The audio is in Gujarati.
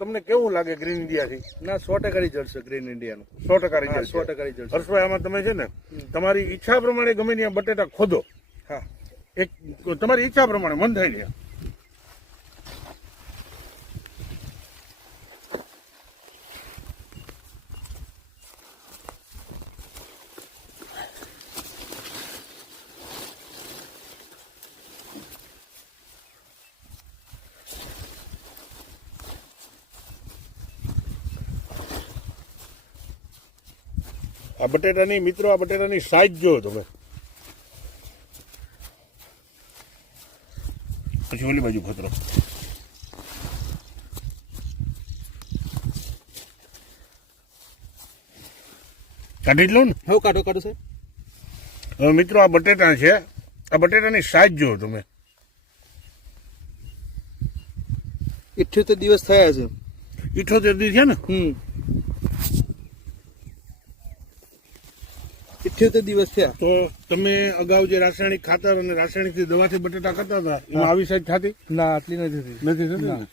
તમને કેવું લાગે ગ્રીન ઇન્ડિયાથી? ના 100% રિઝલ્ટ છે ગ્રીન ઇન્ડિયાનું. 100% રિઝલ્ટ. 100% રિઝલ્ટ. હર્ષભાઈ આમાં તમે છે ને તમારી ઈચ્છા પ્રમાણે ગમે ત્યાં બટેટા ખોદો, હા એક તમારી ઈચ્છા પ્રમાણે મન થાય ને. આ બટેટાની મિત્રો, આ બટેટાની સાઈઝ જો તમે. પછી ઓલી બાજુ ખતરો. કાઢી જ લઉં ને? હવે કાઢો સાહેબ. હવે મિત્રો આ બટેટા છે, આ બટેટાની સાઈઝ જો તમે. 78 દિવસ થયા છે. 78 દી છે ને? 78 દિવસ થયા. તો તમે અગાઉ જે રાસાયણિક ખાતર અને રાસાયણિક દવાથી બટેટા કરતા હતા એમાં આવી સાઈઝ થતી ના આટલી નથી. નથી થતી?